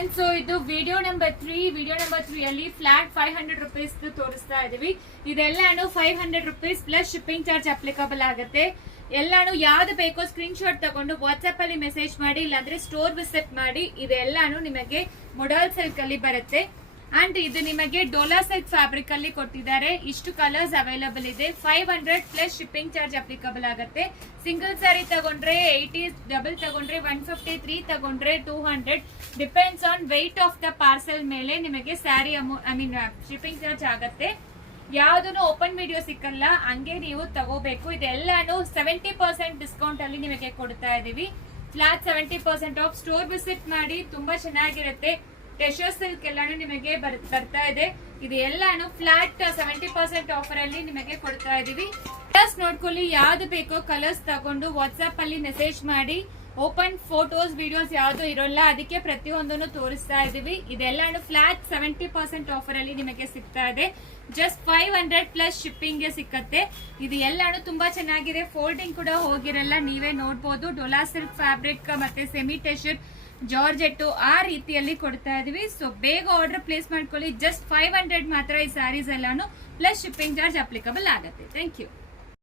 Friends, ಇದು video number 3 ಅಲ್ಲಿ flat 500 rupees ತೋರಿಸ್ತಾ ಇದೀವಿ. ಇದೆಲ್ಲಾನು 500 rupees plus shipping charge applicable ಆಗುತ್ತೆ. ಎಲ್ಲಾನು ಯಾವ್ದು ಬೇಕೋ ಸ್ಕ್ರೀನ್ ಶಾಟ್ ತಗೊಂಡು ವಾಟ್ಸ್ಆಪ್ ಅಲ್ಲಿ ಮೆಸೇಜ್ ಮಾಡಿ, ಇಲ್ಲಾಂದ್ರೆ ಸ್ಟೋರ್ ವಿಸಿಟ್ ಮಾಡಿ. ಇದೆಲ್ಲಾನು ನಿಮಗೆ ಮೊಡಲ್ ಸಿಲ್ಕ್ ಅಲ್ಲಿ ಬರುತ್ತೆ. ಅಂಡ್ ಇದು ನಿಮಗೆ ಡೋಲಾ ಸಿಲ್ಕ್ ಫ್ಯಾಬ್ರಿಕ್ ಅಲ್ಲಿ ಕೊಟ್ಟಿದ್ದಾರೆ. ಇಷ್ಟು ಕಲರ್ಸ್ ಅವೈಲಬಲ್ ಇದೆ. 500 ಪ್ಲಸ್ ಶಿಪ್ಪಿಂಗ್ ಚಾರ್ಜ್ ಅಪ್ಲಿಕಬಲ್ ಆಗುತ್ತೆ. ಸಿಂಗಲ್ ಸ್ಯಾರಿ ತಗೊಂಡ್ರೆ 80, ಡಬಲ್ ತಗೊಂಡ್ರೆ 150, 3 ತಗೊಂಡ್ರೆ 200. Depends on weight of the parcel ಮೇಲೆ ನಿಮಗೆ ಸ್ಯಾರಿ ಶಿಪ್ಪಿಂಗ್ ಚಾರ್ಜ್ ಆಗುತ್ತೆ. ಯಾವ್ದು ಓಪನ್ ವಿಡಿಯೋ ಸಿಕ್ಕಲ್ಲ, ಹಂಗೆ ನೀವು ತಗೋಬೇಕು. ಇದೆಲ್ಲಾನು 70% ಡಿಸ್ಕೌಂಟ್ ಅಲ್ಲಿ ನಿಮಗೆ ಕೊಡ್ತಾ ಇದೀವಿ. Flat 70% of. ಸ್ಟೋರ್ ವಿಸಿಟ್ ಮಾಡಿ, ತುಂಬಾ ಚೆನ್ನಾಗಿರುತ್ತೆ. ಟೆಶರ್ ಸಿಲ್ಕ್ ಎಲ್ಲಾನು ನಿಮಗೆ ಬರ್ತಾ ಇದೆ. ಇದು ಎಲ್ಲಾನು ಫ್ಲಾಟ್ 70% ಆಫರ್ ಅಲ್ಲಿ ನಿಮಗೆ ಕೊಡ್ತಾ ಇದೀವಿ. ಕಲರ್ಸ್ ನೋಡ್ಕೊಳ್ಳಿ, ಯಾವ್ದು ಬೇಕೋ ಕಲರ್ಸ್ ತಗೊಂಡು ವಾಟ್ಸ್ಆಪ್ ಅಲ್ಲಿ ಮೆಸೇಜ್ ಮಾಡಿ. ಓಪನ್ ಫೋಟೋಸ್ ವಿಡಿಯೋಸ್ ಯಾವ್ದು ಇರೋಲ್ಲ, ಅದಕ್ಕೆ ಪ್ರತಿಯೊಂದನ್ನು ತೋರಿಸ್ತಾ ಇದೀವಿ. ಇದೆಲ್ಲಾನು ಫ್ಲಾಟ್ 70% ಆಫರ್ ಅಲ್ಲಿ ನಿಮಗೆ ಸಿಗ್ತಾ ಇದೆ. ಜಸ್ಟ್ 500 ಪ್ಲಸ್ ಶಿಪ್ಪಿಂಗ್ ಗೆ ಸಿಕ್ಕತ್ತೆ. ಇದು ಎಲ್ಲಾನು ತುಂಬಾ ಚೆನ್ನಾಗಿದೆ. ಫೋಲ್ಡಿಂಗ್ ಕೂಡ ಹೋಗಿರಲ್ಲ, ನೀವೇ ನೋಡ್ಬೋದು. ಡೋಲಾ ಸಿಲ್ಕ್ ಫ್ಯಾಬ್ರಿಕ್ ಮತ್ತೆ ಸೆಮಿ ಟೆಶರ್ ಜಾರ್ಜೆಟ್ ಆ ರೀತಿಯಲ್ಲಿ ಕೊಡ್ತಾ ಇದೀವಿ. ಸೊ ಬೇಗ ಆರ್ಡರ್ ಪ್ಲೇಸ್ ಮಾಡ್ಕೊಳ್ಳಿ. ಜಸ್ಟ್ 500 ಮಾತ್ರ ಈ ಸ್ಯಾರೀಸ್ ಎಲ್ಲಾನು ಪ್ಲಸ್ ಶಿಪ್ಪಿಂಗ್ ಚಾರ್ಜ್ ಅಪ್ಲಿಕಬಲ್ ಆಗುತ್ತೆ. Thank you.